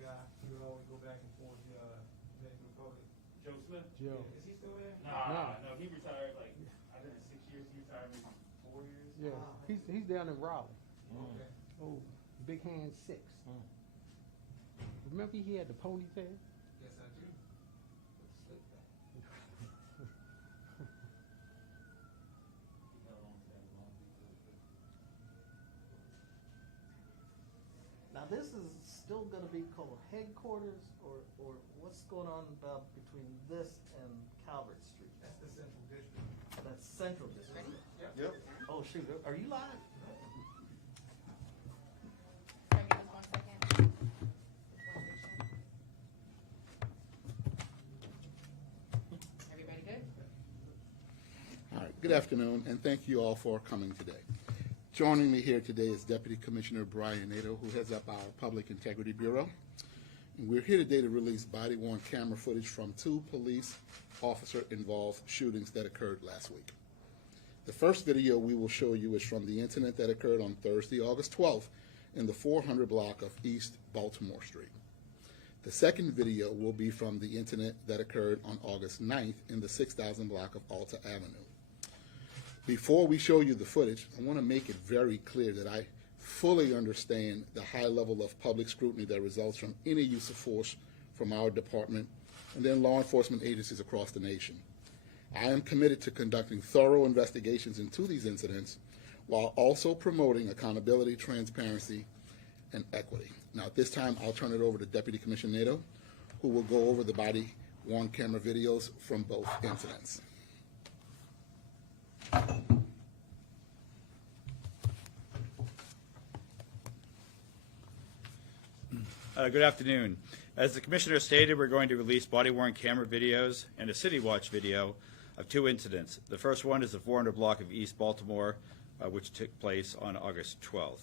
guy. We would always go back and forth. Dominican Republic. Joe Smith? Joe. Is he still there? No, he retired like, I think in 6 years, he retired maybe 4 years. Yeah, he's down in Raleigh. Okay. Oh, Big Hand 6. Remember he had the ponytail? Yes, I do. With the slick back. Now this is still going to be called headquarters, or what's going on about between this and Calvert Street? That's the central district. That's Central District. Yep. Oh shoot, are you live? Can I get this 1 second? Everybody good? All right, good afternoon, and thank you all for coming today. Joining me here today is Deputy Commissioner Brian Nato, who heads up our Public Integrity Bureau. And we're here today to release body-worn camera footage from 2 police officer-involved shootings that occurred last week. The first video we will show you is from the incident that occurred on Thursday, August 12th, in the 400 block of East Baltimore Street. The second video will be from the incident that occurred on August 9th in the 6000 block of Alta Avenue. Before we show you the footage, I want to make it very clear that I fully understand the high level of public scrutiny that results from any use of force from our department and then law enforcement agencies across the nation. I am committed to conducting thorough investigations into these incidents while also promoting accountability, transparency, and equity. Now, at this time, I'll turn it over to Deputy Commissioner Nato, who will go over the body-worn camera videos from both incidents. Good afternoon. As the Commissioner stated, we're going to release body-worn camera videos and a City Watch video of 2 incidents. The first one is the 400 block of East Baltimore, which took place on August 12th.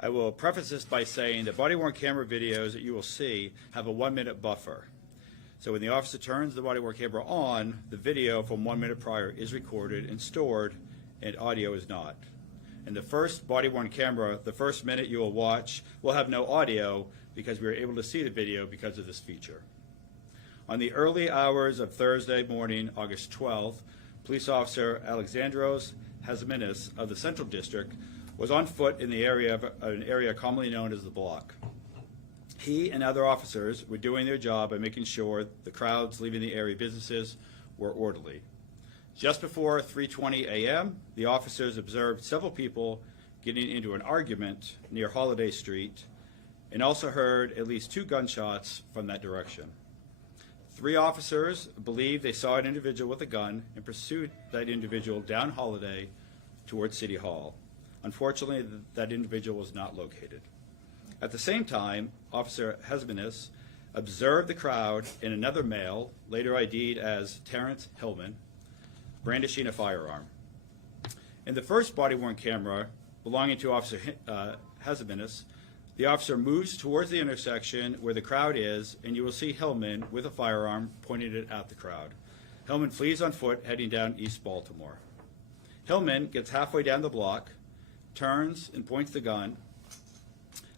I will preface this by saying that body-worn camera videos that you will see have a 1-minute buffer. So when the officer turns the body-worn camera on, the video from 1 minute prior is recorded and stored, and audio is not. And the first body-worn camera, the first minute you will watch, will have no audio because we were able to see the video because of this feature. On the early hours of Thursday morning, August 12th, Police Officer Alexandros Hasminis of the Central District was on foot in the area of an area commonly known as the Block. He and other officers were doing their job by making sure the crowds leaving the area businesses were orderly. Just before 3:20 a.m., the officers observed several people getting into an argument near Holiday Street and also heard at least 2 gunshots from that direction. 3 officers believed they saw an individual with a gun and pursued that individual down Holiday towards City Hall. Unfortunately, that individual was not located. At the same time, Officer Hasminis observed the crowd and another male, later ID'd as Terrence Hillman, brandishing a firearm. In the first body-worn camera belonging to Officer Hasminis, the officer moves towards the intersection where the crowd is, and you will see Hillman with a firearm pointed it at the crowd. Hillman flees on foot, heading down East Baltimore. Hillman gets halfway down the block, turns and points the gun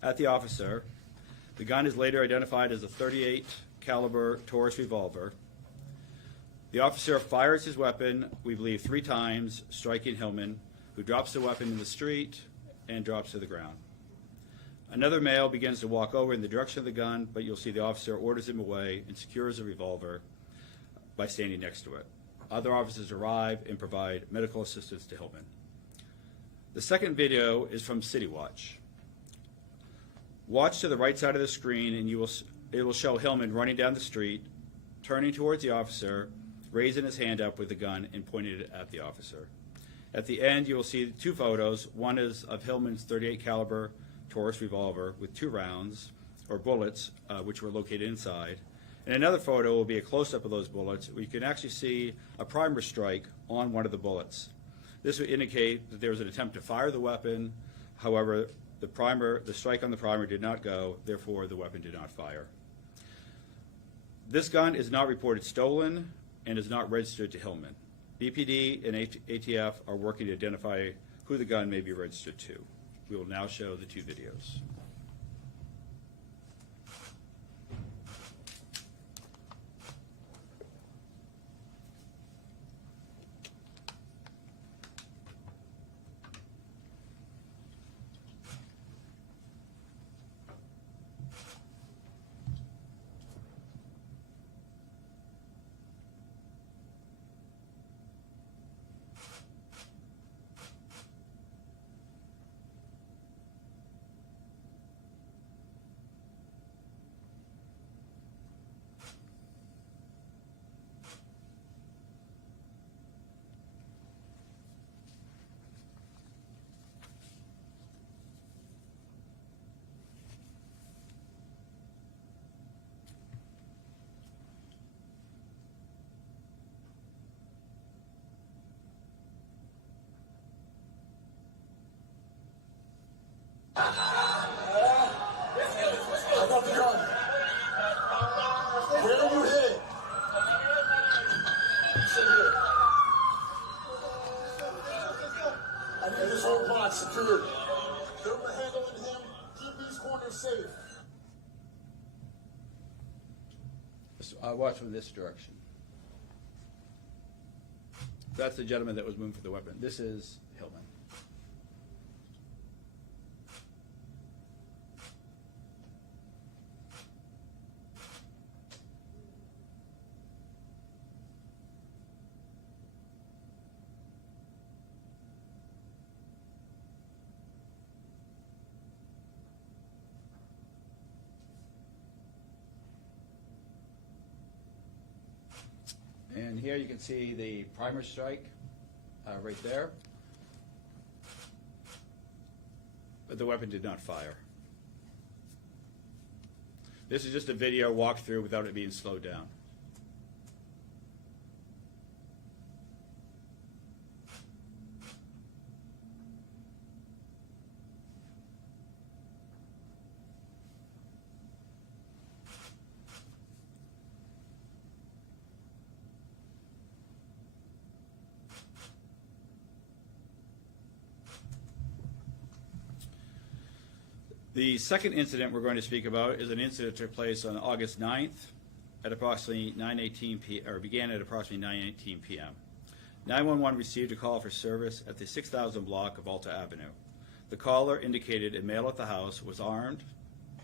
at the officer. The gun is later identified as a .38 caliber Taurus revolver. The officer fires his weapon, we believe 3 times, striking Hillman, who drops the weapon in the street and drops to the ground. Another male begins to walk over in the direction of the gun, but you'll see the officer orders him away and secures the revolver by standing next to it. Other officers arrive and provide medical assistance to Hillman. The second video is from City Watch. Watch to the right side of the screen, and it will show Hillman running down the street, turning towards the officer, raising his hand up with the gun and pointing it at the officer. At the end, you will see 2 photos. One is of Hillman's .38 caliber Taurus revolver with 2 rounds, or bullets, which were located inside. And another photo will be a close-up of those bullets, where you can actually see a primer strike on one of the bullets. This would indicate that there was an attempt to fire the weapon. However, the strike on the primer did not go, therefore the weapon did not fire. This gun is not reported stolen and is not registered to Hillman. BPD and ATF are working to identify who the gun may be registered to. We will now show the 2 videos. got security. They were handling him. Keep these corners safe. Watch from this direction. That's the gentleman that was moving for the weapon. This is Hillman. And here you can see the primer strike right there. But the weapon did not fire. This is just a video walkthrough without it being slowed down. The second incident we're going to speak about is an incident that took place on August 9th at approximately 9:18 p.m. or began at approximately 9:18 p.m. 911 received a call for service at the 6000 block of Alta Avenue. The caller indicated a male at the house was armed,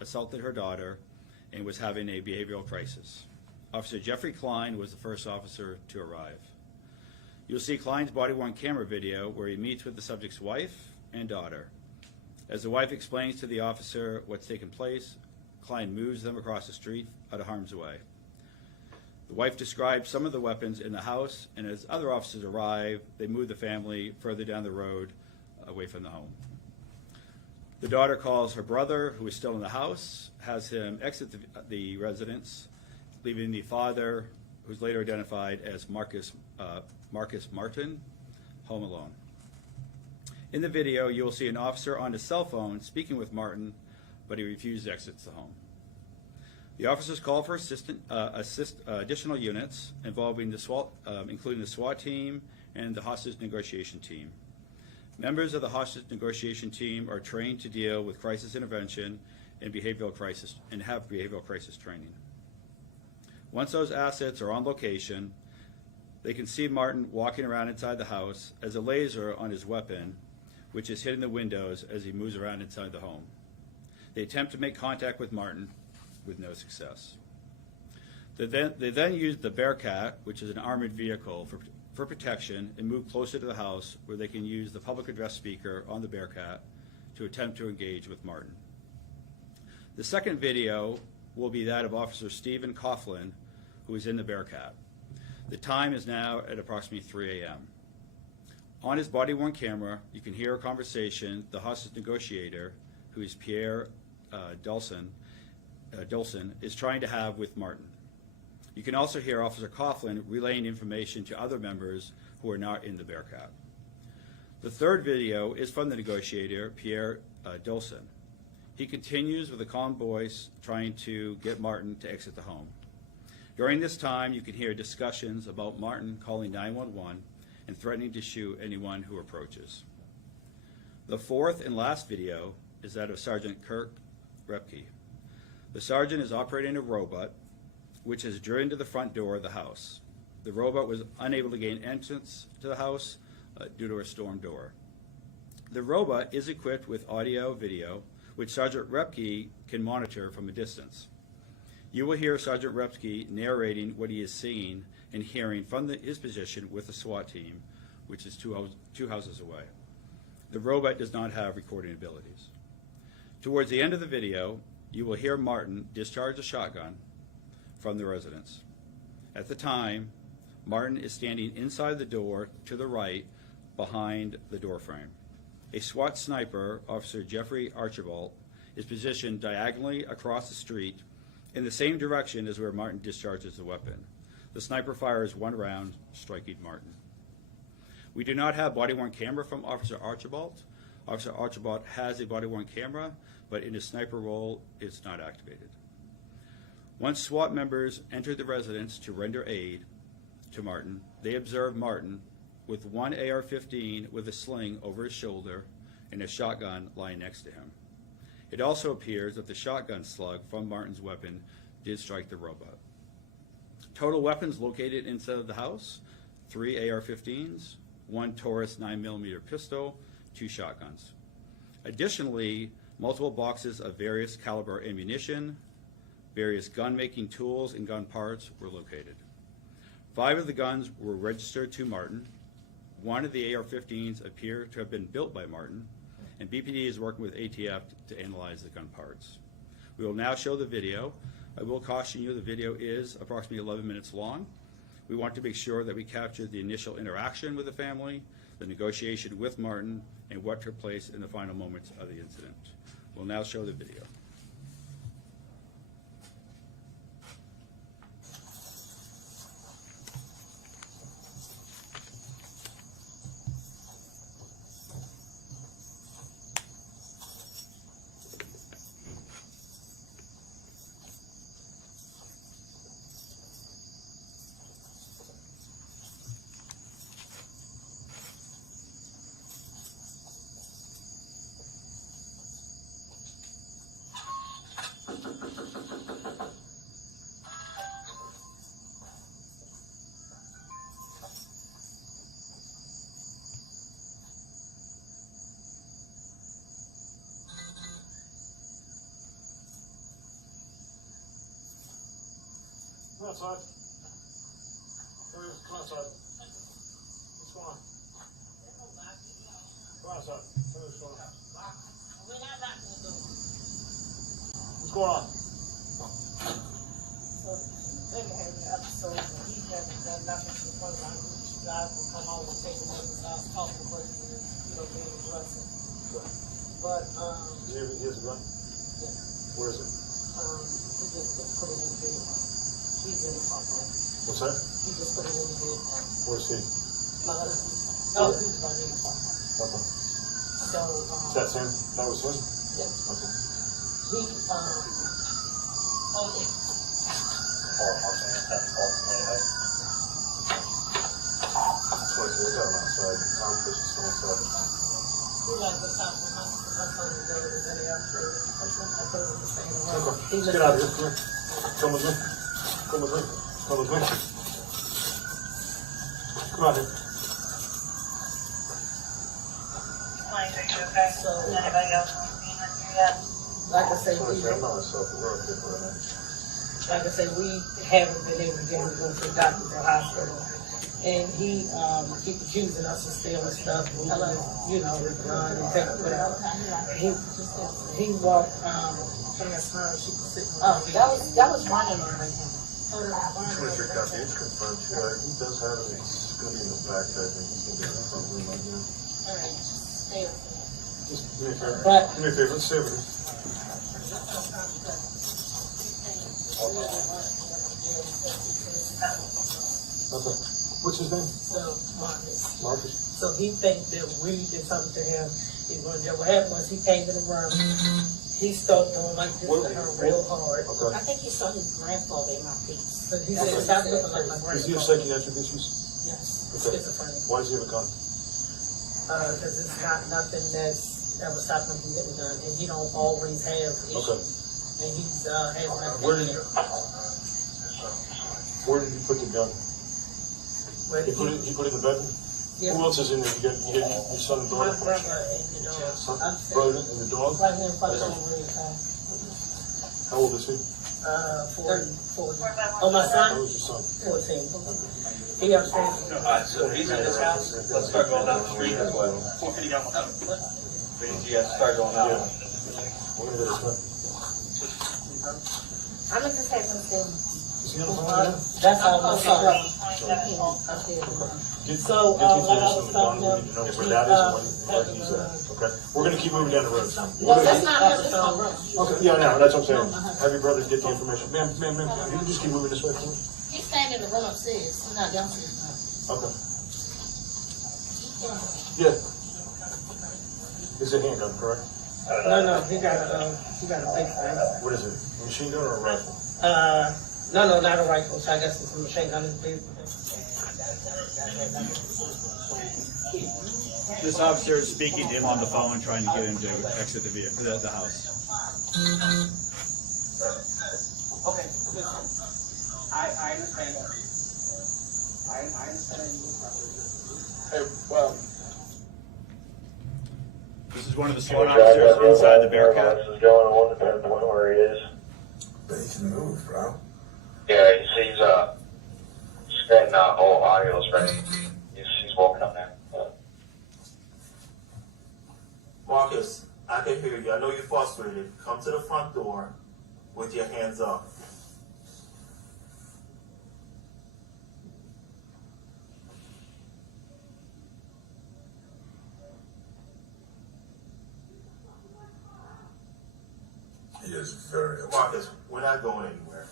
assaulted her daughter, and was having a behavioral crisis. Officer Jeffrey Klein was the first officer to arrive. You'll see Klein's body-worn camera video where he meets with the subject's wife and daughter. As the wife explains to the officer what's taken place, Klein moves them across the street out of harm's way. The wife describes some of the weapons in the house, and as other officers arrive, they move the family further down the road away from the home. The daughter calls her brother, who is still in the house, has him exit the residence, leaving the father, who's later identified as Marcus Martin, home alone. In the video, you will see an officer on his cell phone speaking with Martin, but he refused to exit the home. The officers called for additional units involving the SWAT, including the SWAT team and the hostage negotiation team. Members of the hostage negotiation team are trained to deal with crisis intervention and behavioral crisis and have behavioral crisis training. Once those assets are on location, they can see Martin walking around inside the house as a laser on his weapon, which is hitting the windows as he moves around inside the home. They attempt to make contact with Martin with no success. They then use the Bearcat, which is an armored vehicle, for protection and move closer to the house where they can use the public address speaker on the Bearcat to attempt to engage with Martin. The second video will be that of Officer Stephen Coughlin, who is in the Bearcat. The time is now at approximately 3 a.m. On his body-worn camera, you can hear a conversation the hostage negotiator, who is Pierre Dolson, is trying to have with Martin. You can also hear Officer Coughlin relaying information to other members who are not in the Bearcat. The third video is from the negotiator, Pierre Dolson. He continues with a calm voice trying to get Martin to exit the home. During this time, you can hear discussions about Martin calling 911 and threatening to shoot anyone who approaches. The fourth and last video is that of Sergeant Kirk Repke. The sergeant is operating a robot which has driven to the front door of the house. The robot was unable to gain entrance to the house due to a storm door. The robot is equipped with audio video, which Sergeant Repke can monitor from a distance. You will hear Sergeant Repke narrating what he is seeing and hearing from his position with the SWAT team, which is two houses away. The robot does not have recording abilities. Towards the end of the video, you will hear Martin discharge a shotgun from the residence. At the time, Martin is standing inside the door to the right behind the door frame. A SWAT sniper, Officer Jeffrey Archibald, is positioned diagonally across the street in the same direction as where Martin discharges the weapon. The sniper fires one round, striking Martin. We do not have body-worn camera from Officer Archibald. Officer Archibald has a body-worn camera, but in his sniper role, it's not activated. Once SWAT members entered the residence to render aid to Martin, they observed Martin with one AR-15 with a sling over his shoulder and a shotgun lying next to him. It also appears that the shotgun slug from Martin's weapon did strike the robot. Total weapons located inside of the house: 3 AR-15s, 1 Taurus 9mm pistol, 2 shotguns. Additionally, multiple boxes of various caliber ammunition, various gun-making tools and gun parts were located. 5 of the guns were registered to Martin. 1 of the AR-15s appear to have been built by Martin, and BPD is working with ATF to analyze the gun parts. We will now show the video. I will caution you the video is approximately 11 minutes long. We want to make sure that we capture the initial interaction with the family, the negotiation with Martin, and what took place in the final moments of the incident. We'll now show the video. Come outside. Come outside. What's going on? Come outside. Tell me what's going on. What's going on? They had an episode where he hasn't done nothing to the point where guys will come over and take him to his house, talk to him, being aggressive. But, He has a gun? yeah, Where is it? he just put it in the vehicle. He's in the property. What's that? He just put it in the vehicle. Where's he? My husband. Oh, he's right in the property. Okay. So, Is that him? That was him? yeah, Okay. he, oh, yeah. That's what I said. We got him outside. Tom Fish is still outside. He like the top of my son was there, was in the upstairs. I told him to stay in the room. Okay. He Let's get out of here. Come here. Come with me. Come with me. Come with me. Come out here. So, like I say, Sorry, we, I'm not myself. We're okay for right now. like I say, we haven't been able to get him to go to the doctor or hospital. And he accusing us of stealing stuff, you know, with the gun and take it out. He walked, past her, she was sitting. That was running right now. Just want to check out the age confirmed. He does have it. It's going to be in the backpack, and he's going to get it probably right now. All right, just stay with me. Just do me a favor. But- Do me a favor. Let's stay over here. Okay. What's his name? So, Marcus. Marcus? So he thinks that we did something to him. He's going to jail. What happened was he came in the room, he started doing like this to her real hard. Okay. I think he saw his grandfather in my face. So he said, stop looking like my Does he have grandfather. psychiatric issues? Yes, Okay. schizophrenic. Why does he have a gun? Because it's not nothing that was stopping him from getting done. And he don't always have issues. Okay. And he's, has Where nothing did there. Where did you put the gun? Where He put it in the bedroom? Yeah. Who else is in there? You got your son and My daughter? brother and the dog. Son, I'm brother saying, and the dog? right here in front of him, How old is he? 40. Oh, my How son, old is your son? 14. He upstairs. So he's in this house, let's start going down the street as well. Yeah, start going Yeah. out. We're gonna get his gun. I'm gonna just have him film. Is he on the phone again? That's all my son. Get So, the like I information was on the gun. telling We need to know him, where that is and where he's at. Okay? We're gonna keep moving down the road. No, that's not him, that's my brother. Okay, yeah, no, that's what I'm saying. Have your brother get the information. Ma'am, you can just keep moving this way for me? He's standing in the room upstairs, he's not downstairs. Okay. Yeah. It's a handgun, correct? No, he got a big thing. What is it? A machine gun or a rifle? No, not a rifle, so I guess it's a machine gun. It's big. This officer is speaking to him on the phone, trying to get him to exit the house. Okay, listen. I understand that. I understand that you Hey, well, This is one of the SWAT officers inside the Bearcat. This is going on, depends on where he is. But he can move, bro. Yeah, he's getting all audio is ready. He's walking up now. Marcus, I can hear you. I know you're frustrated. Come to the front door with your hands up. He is very upset. Marcus, we're not going anywhere.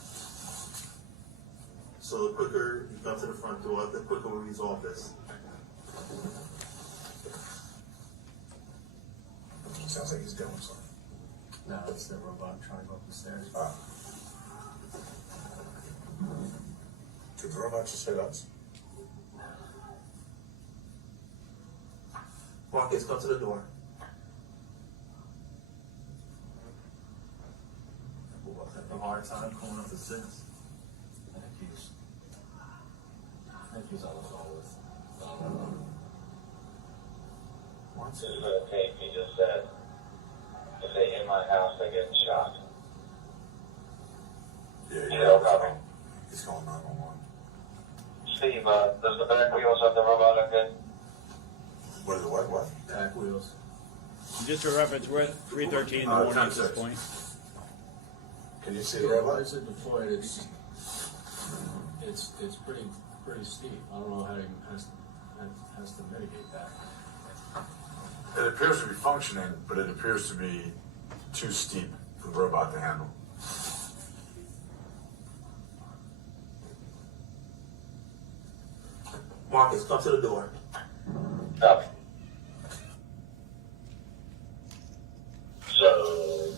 So the quicker you come to the front door, the quicker we resolve this. Sounds like he's doing something. No, it's the robot trying to go up the stairs. Did the robot just hit us? Marcus, come to the door. A hard time coming up the stairs. I think he's on the phone with. This is what the tape he just said. If they in my house, they're getting shot. Yeah, Copy. He's calling 911. Steve, does the back wheels of the robot look good? What is it? What? Back wheels. Just for reference, we're at 3:13 in the morning at this point. Can you see the robot? As it deployed, it's pretty steep. I don't know how he has to mitigate that. It appears to be functioning, but it appears to be too steep for the robot to handle. Marcus, come to the door. Copy. So,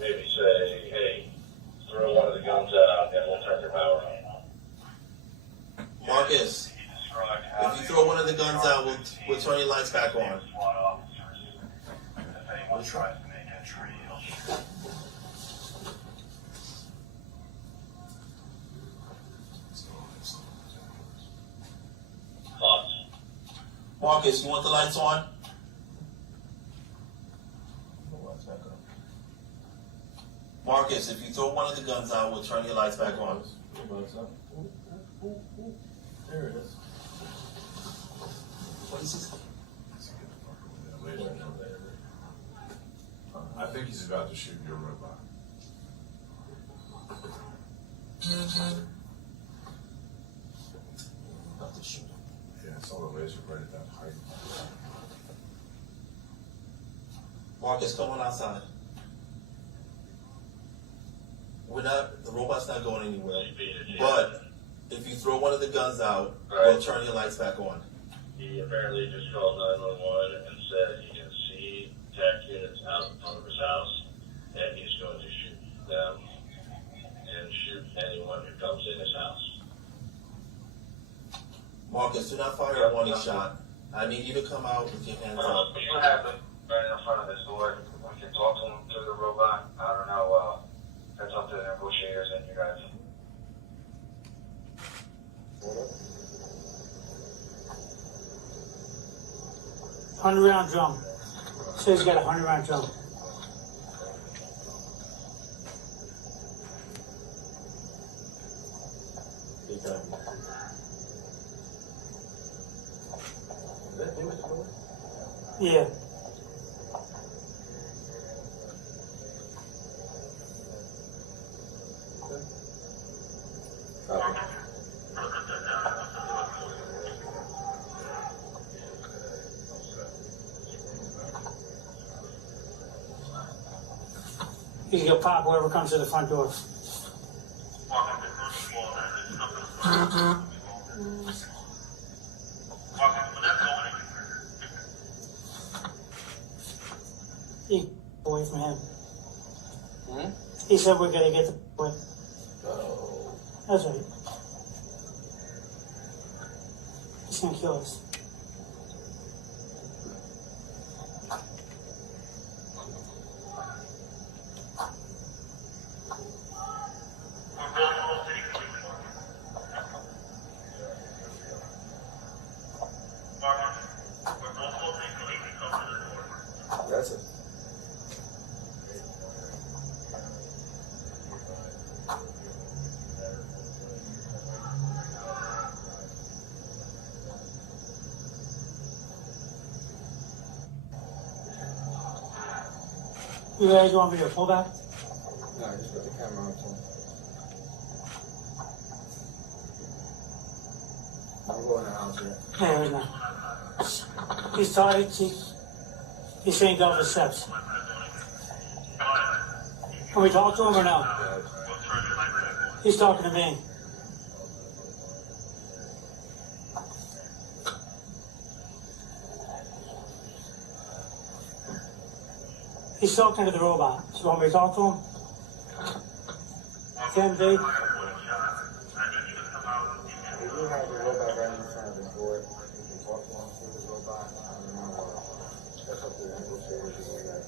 maybe say, hey, throw one of the guns out and we'll turn your power on. Marcus, if you throw one of the guns out, we'll turn your lights back on. Anyone tries to make entry, Thoughts? Marcus, you want the lights on? Marcus, if you throw one of the guns out, we'll turn your lights back on. Robot's up. There it is. What is this? I think he's about to shoot your robot. About to shoot him. Yeah, I saw the laser right at that height. Marcus, come on outside. The robot's not going anywhere. But if you throw one of the guns out, we'll turn your lights back on. He apparently just called 911 and said he can see tech units out in front of his house, and he's going to shoot them and shoot anyone who comes in his house. Marcus, do not fire a warning shot. I need you to come out with your hands up. You have him right in front of his door. We can talk to him through the robot. I don't know. That's up to the negotiators and you guys. $100-round drum. So he's got a 100-round drum. Yeah. He's gonna pop whoever comes to the front door. He away from him. He said we're gonna get the boy. That's right. He's gonna kill us. That's it. You guys want me to pull back? No, just put the camera on too. I'm going to the house here. Yeah, right now. He's tired. He's saying go up the steps. Can we talk to him or no? He's talking to me. He's talking to the robot. Do you want me to talk to him? Ken, Dave? We do have the robot right in front of the door. We can talk to him through the robot. I don't know. That's up to the negotiators to do that.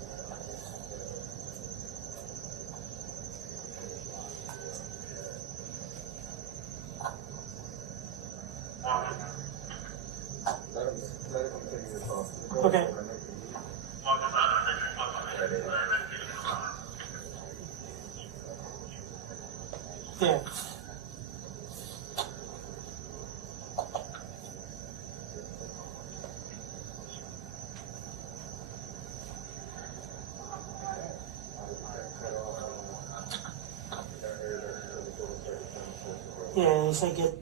Let him continue to talk. Okay. Yeah. Yeah, he said get.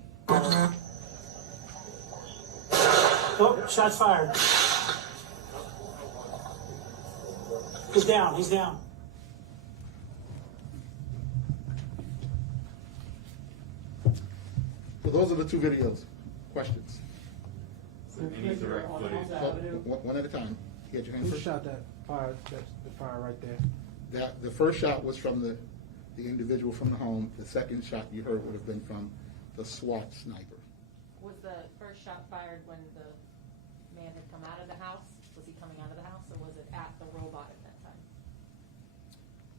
Oh, shots fired. He's down. He's down. So those are the two videos. Questions? On Alta Avenue. One at a time. You had your hand Who first? shot that fire? That's the fire right there. The first shot was from the individual from the home. The second shot you heard would have been from the SWAT sniper. Was the first shot fired when the man had come out of the house? Was he coming out of the house, or was it at the robot at that time?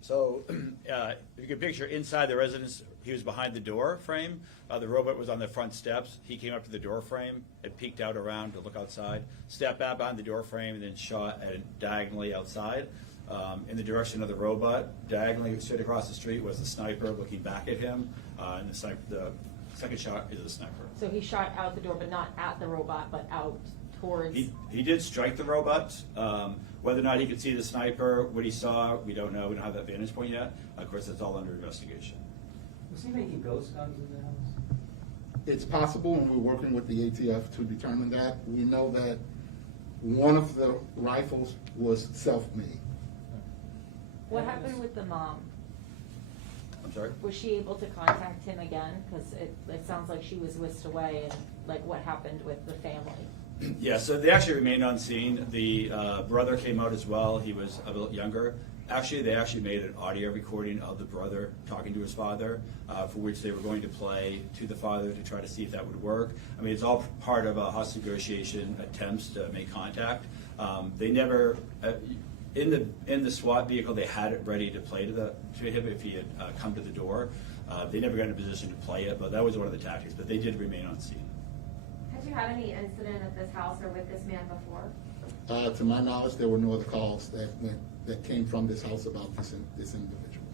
So you can picture inside the residence, he was behind the door frame. The robot was on the front steps. He came up to the door frame and peeked out around to look outside, stepped out behind the door frame, and then shot diagonally outside in the direction of the robot. Diagonally straight across the street was the sniper looking back at him, and the second shot is the sniper. So he shot out the door, but not at the robot, but out towards. He did strike the robot. Whether or not he could see the sniper, what he saw, we don't know. We don't have that vantage point yet. Of course, it's all under investigation. Was he making ghost guns in the house? It's possible, and we're working with the ATF to determine that. We know that one of the rifles was self-made. What happened with the mom? I'm sorry? Was she able to contact him again? Because it sounds like she was whisked away, and like what happened with the family? Yeah, so they actually remained on scene. The brother came out as well. He was a little younger. Actually, they actually made an audio recording of the brother talking to his father, for which they were going to play to the father to try to see if that would work. I mean, it's all part of a hostage negotiation attempts to make contact. They never, in the SWAT vehicle, they had it ready to play to him if he had come to the door. They never got in a position to play it, but that was one of the tactics. But they did remain on scene. Had you had any incident at this house or with this man before? To my knowledge, there were no other calls that came from this house about this individual.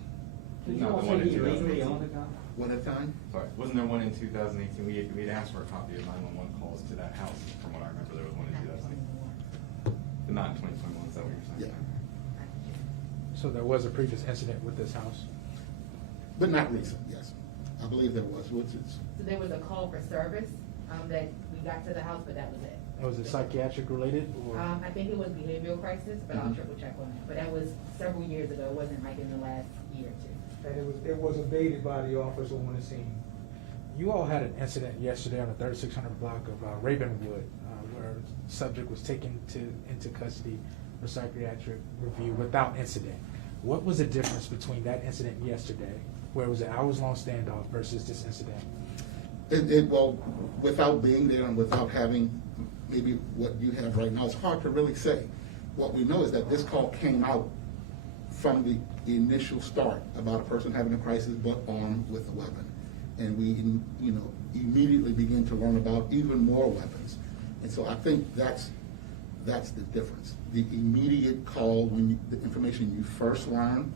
Did you also say he legally owned a gun? One at a time? Sorry, wasn't there one in 2018? We had asked for a copy of 911 calls to that house. From what I remember, there was one in 2018. But not in 2021, is that what you're saying? Yeah. So there was a previous incident with this house? But not recent, yes. I believe there was. So there was a call for service that we got to the house, but that was it. Was it psychiatric related? Or? I think it was behavioral crisis, but I'll triple check on that. But that was several years ago. It wasn't like in the last year or two. And it was abated by the officer on the scene. You all had an incident yesterday on the 3600 block of Ravenwood, where the subject was taken into custody for psychiatric review without incident. What was the difference between that incident yesterday, where it was an hours-long standoff, versus this incident? Well, without being there and without having maybe what you have right now, it's hard to really say. What we know is that this call came out from the initial start about a person having a crisis but armed with a weapon. And we, immediately begin to learn about even more weapons. And so I think that's That's the difference. The immediate call, when the information you first learn,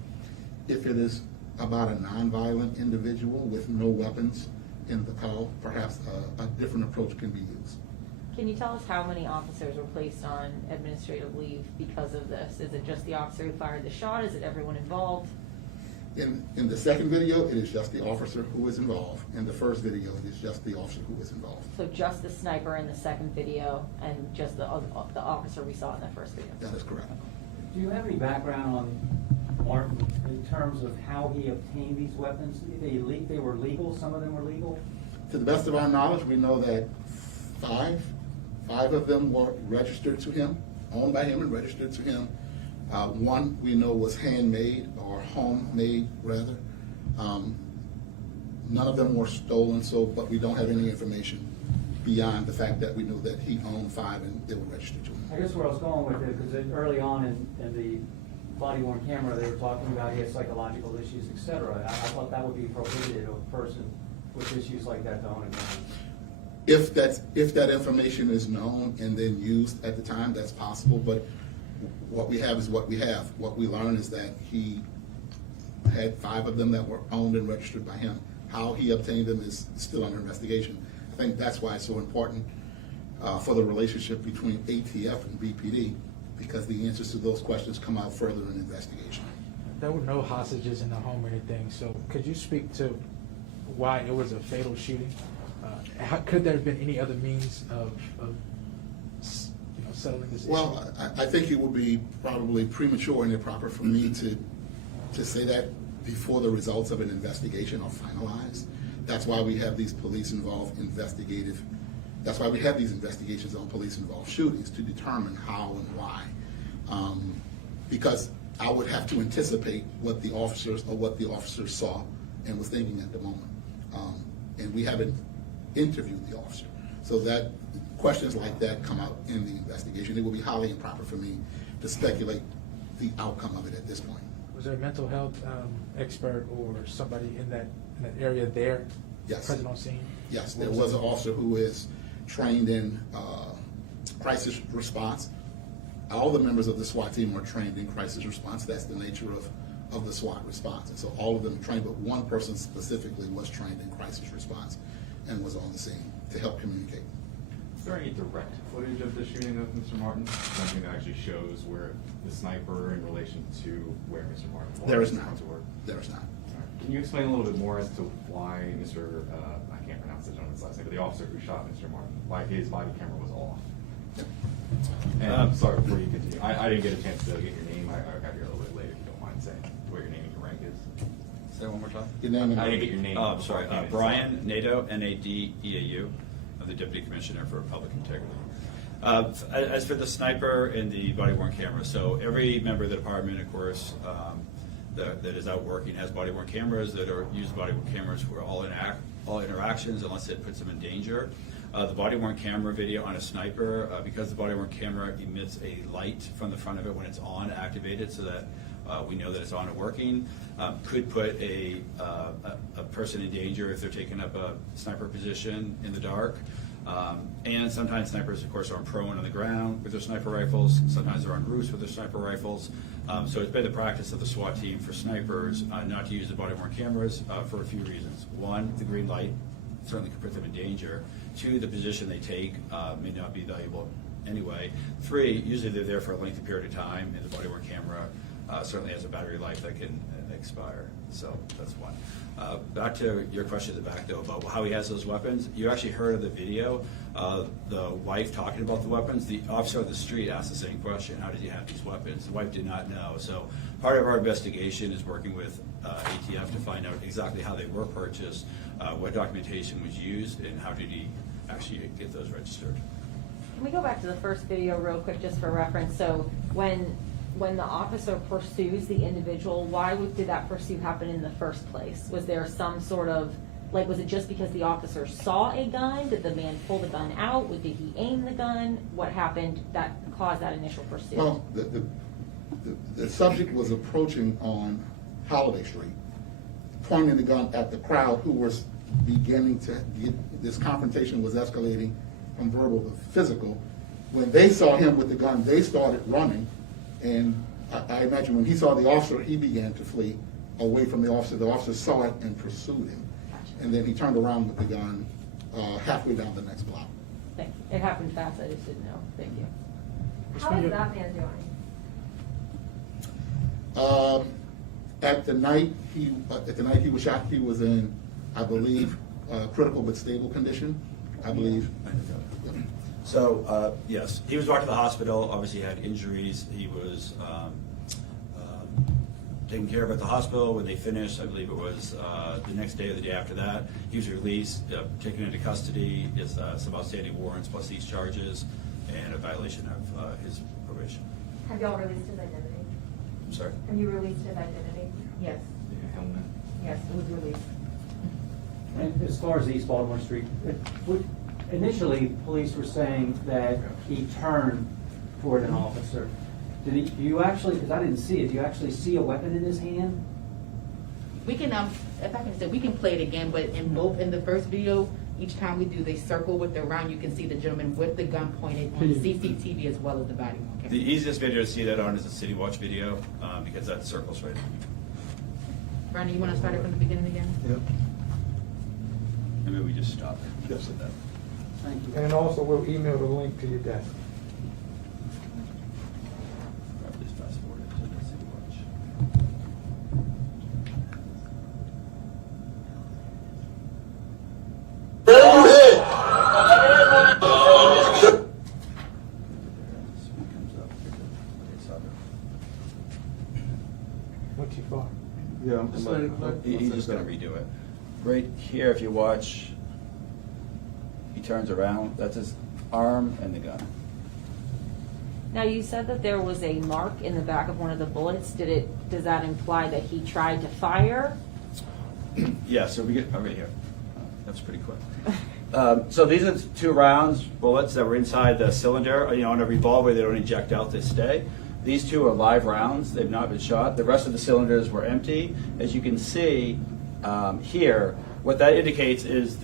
if it is about a nonviolent individual with no weapons in the call, perhaps a different approach can be used. Can you tell us how many officers were placed on administrative leave because of this? Is it just the officer who fired the shot? Is it everyone involved? In the second video, it is just the officer who is involved. In the first video, it is just the officer who is involved. So just the sniper in the second video and just the officer we saw in the first video? That is correct. Do you have any background on Martin in terms of how he obtained these weapons? They were legal, some of them were legal? To the best of our knowledge, we know that five of them were registered to him, owned by him and registered to him. One we know was handmade or homemade rather. None of them were stolen, but we don't have any information beyond the fact that we knew that he owned 5 and they were registered to him. I guess where I was going with it, because early on in the body-worn camera, they were talking about he had psychological issues, etc. I thought that would be prohibited of a person with issues like that to own a gun. If that information is known and then used at the time, that's possible, but what we have is what we have. What we learned is that he had 5 of them that were owned and registered by him. How he obtained them is still under investigation. I think that's why it's so important for the relationship between ATF and BPD, because the answers to those questions come out further in the investigation. There were no hostages in the home or anything, so could you speak to why it was a fatal shooting? Could there have been any other means of settling this issue? Well, I think it would be probably premature and improper for me to say that before the results of an investigation are finalized. That's why we have these police-involved that's why we have these investigations on police-involved shootings, to determine how and why. Because I would have to anticipate what the officers saw and was thinking at the moment. And we haven't interviewed the officer. So that questions like that come out in the investigation. It would be highly improper for me to speculate the outcome of it at this point. Was there a mental health expert or somebody in that area there? Yes. Present on scene? Yes, there was an officer who is trained in crisis response. All the members of the SWAT team were trained in crisis response. That's the nature of the SWAT response. And so all of them trained, but one person specifically was trained in crisis response and was on the scene to help communicate. Is there any direct footage of the shooting of Mr. Martin? Something that actually shows where the sniper in relation to where Mr. Martin was? There is not. There is not. Can you explain a little bit more as to why Mr. I can't pronounce the gentleman's last name, but the officer who shot Mr. Martin, why his body camera was off? And I'm sorry, before you continue, I didn't get a chance to get your name. I got here a little bit later, if you don't mind saying what your name and your rank is. Say that one more time. Your name and I didn't get your name. Oh, I'm sorry. Brian Nadeau, N-A-D-E-A-U. I'm the Deputy Commissioner for Public Integrity. As for the sniper and the body-worn camera, so every member of the department, of course, that is out working has body-worn cameras that are used body-worn cameras for all interactions unless it puts them in danger. The body-worn camera video on a sniper, because the body-worn camera emits a light from the front of it when it's on, activated, so that we know that it's on and working, could put a person in danger if they're taking up a sniper position in the dark. And sometimes snipers, of course, are prone on the ground with their sniper rifles. Sometimes they're on roofs with their sniper rifles. So it's been the practice of the SWAT team for snipers not to use the body-worn cameras for a few reasons. One, the green light certainly could put them in danger. 2, the position they take may not be valuable anyway. 3, usually they're there for a lengthy period of time, and the body-worn camera certainly has a battery life that can expire. So that's one. Back to your question at the back, though, about how he has those weapons. You actually heard of the video, the wife talking about the weapons. The officer on the street asked the same question: how did he have these weapons? The wife did not know. So part of our investigation is working with ATF to find out exactly how they were purchased, what documentation was used, and how did he actually get those registered. Can we go back to the first video real quick just for reference? So when the officer pursues the individual, why did that pursuit happen in the first place? Was there some sort of, was it just because the officer saw a gun? Did the man pull the gun out? Did he aim the gun? What happened that caused that initial pursuit? Well, the subject was approaching on Holiday Street, pointing the gun at the crowd who was beginning to get, this confrontation was escalating from verbal to physical, When they saw him with the gun, they started running, and I imagine when he saw the officer, he began to flee away from the officer. The officer saw it and pursued him, and then he turned around with the gun halfway down the next block. Thank you. It happened fast, I just didn't know. Thank you. How is that man doing? At the night he was shot, he was in, I believe, critical but stable condition, I believe. So, yes, he was brought to the hospital. Obviously, he had injuries. He was taken care of at the hospital. When they finished, I believe it was the next day or the day after that, he was released, taken into custody. Is some outstanding warrants plus these charges and a violation of his probation. Have y'all released his identity? I'm sorry? Have you released his identity? Yes, yes, it was released. And as far as East Baltimore Street, initially, police were saying that he turned toward an officer. Do you actually, because I didn't see it, do you actually see a weapon in his hand? We can, if I can say, we can play it again, but in the first video, each time we do the circle with the round, you can see the gentleman with the gun pointed on CCTV as well as the body worn camera. The easiest video to see that on is the City Watch video because that circles right. Brandon, you want to start it from the beginning again? Yep. And maybe we just stop it. Just at that. Thank you. And also, we'll email the link to your desk. Just fast forward it to the City Watch. Went too far. Yeah, He's just gonna redo it. Right here, if you watch, he turns around, that's his arm and the gun. Now, you said that there was a mark in the back of one of the bullets. Does that imply that he tried to fire? Yeah, so we get, right here. That's pretty quick. So these are 2 rounds, bullets that were inside the cylinder. You know, on a revolver, they don't eject out, they stay. These 2 are live rounds. They've not been shot. The rest of the cylinders were empty. As you can see here, what that indicates is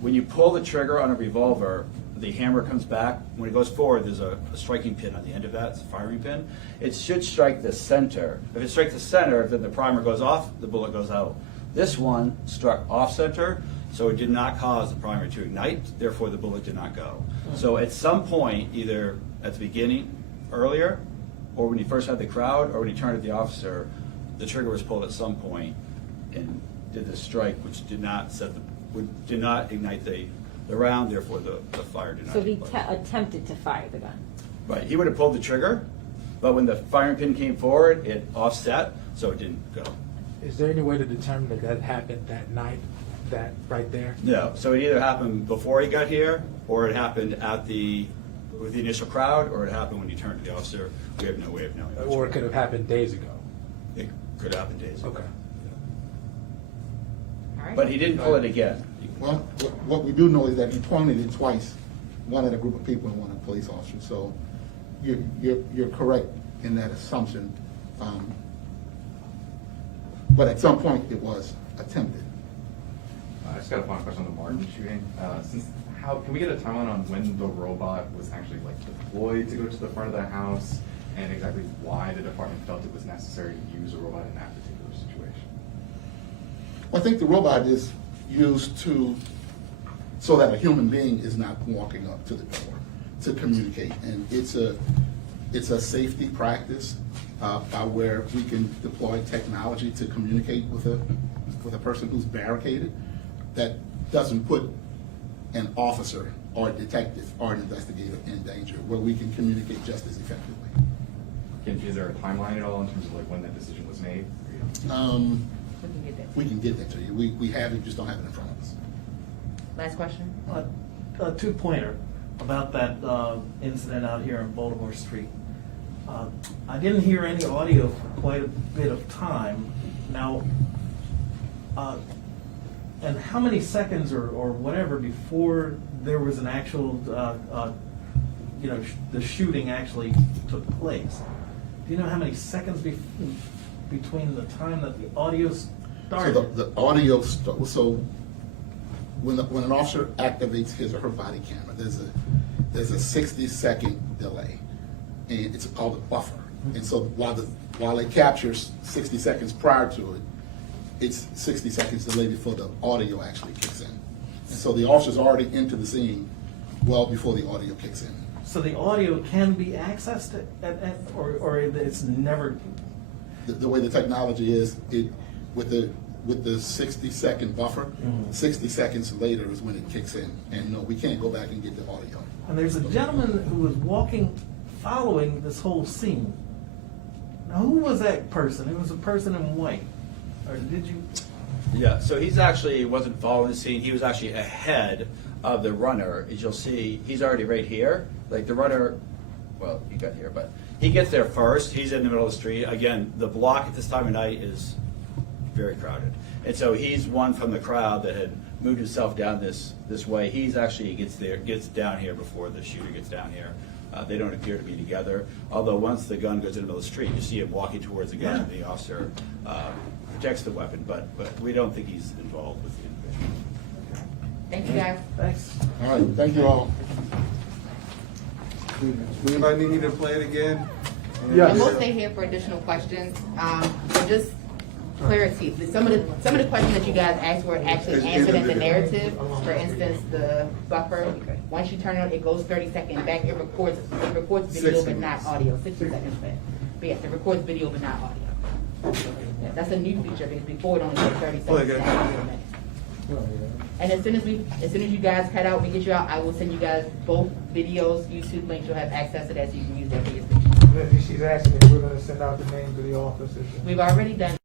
when you pull the trigger on a revolver, the hammer comes back. When it goes forward, there's a striking pin on the end of that. It's a firing pin. It should strike the center. If it strikes the center, then the primer goes off, the bullet goes out. This one struck off center, so it did not cause the primer to ignite, therefore the bullet did not go. So at some point, either at the beginning, earlier, or when you first had the crowd, or when you turned at the officer, the trigger was pulled at some point and did the strike, which did not ignite the round, therefore the fire did not So he take place. attempted to fire the gun. Right, he would have pulled the trigger, but when the firing pin came forward, it offset, so it didn't go. Is there any way to determine that that happened that night, that right there? No, so it either happened before he got here, or it happened with the initial crowd, or it happened when you turned to the officer. We have no way of knowing. Or it could have happened days ago? It could have happened days ago. Okay. All right. But he didn't pull it again. Well, what we do know is that he pointed it twice, one at a group of people and one at a police officer. So you're correct in that assumption. But at some point, it was attempted. I just got a final question on the Martin shooting. Can we get a timeline on when the robot was actually deployed to go to the front of the house, and exactly why the department felt it was necessary to use a robot in that particular situation? I think the robot is used so that a human being is not walking up to the door to communicate, and it's a safety practice where we can deploy technology to communicate with a person who's barricaded. That doesn't put an officer or a detective or an investigator in danger, where we can communicate just as effectively. Is there a timeline at all in terms of when that decision was made? We can get that to you. We have it, just don't have it in front of us. Last question? Two-pointer about that incident out here on Baltimore Street. I didn't hear any audio for quite a bit of time. Now, and how many seconds or whatever before there was an actual, the shooting actually took place? Do you know how many seconds between the time that the audio started? So the audio, so when an officer activates his or her body camera, there's a 60-second delay, and it's called a buffer. And so while it captures 60 seconds prior to it, it's 60 seconds delay before the audio actually kicks in. And so the officer's already into the scene well before the audio kicks in. So the audio can be accessed or it's never. The way the technology is, with the 60-second buffer, 60 seconds later is when it kicks in. And no, we can't go back and get the audio. And there's a gentleman who was walking, following this whole scene. Now, who was that person? It was a person in white. Or did you? Yeah, so he's actually wasn't following the scene. He was actually ahead of the runner. As you'll see, he's already right here. Like the runner, well, he got here, but he gets there first. He's in the middle of the street. Again, the block at this time of night is very crowded. And so he's one from the crowd that had moved himself down this way. He's actually gets down here before the shooter gets down here. They don't appear to be together. Although once the gun goes into the middle of the street, you see him walking towards the gun, and the officer protects the weapon. But we don't think he's involved with the individual. Thank you, guys. Thanks. All right, thank you all. Anybody need me to play it again? And we'll stay here for additional questions. But just clarity, some of the questions that you guys asked were actually answered in the narrative. For instance, the buffer, once you turn it on, it goes 30 seconds back. It records video but not audio. 60 seconds back. But yes, it records video but not audio. Yeah, that's a new feature because before it only took 30 seconds. And as soon as you guys head out, we get you out, I will send you guys both videos, YouTube links. You'll have access to that so you can use that for your station. She's asking if we're gonna send out the names of the officers. We've already done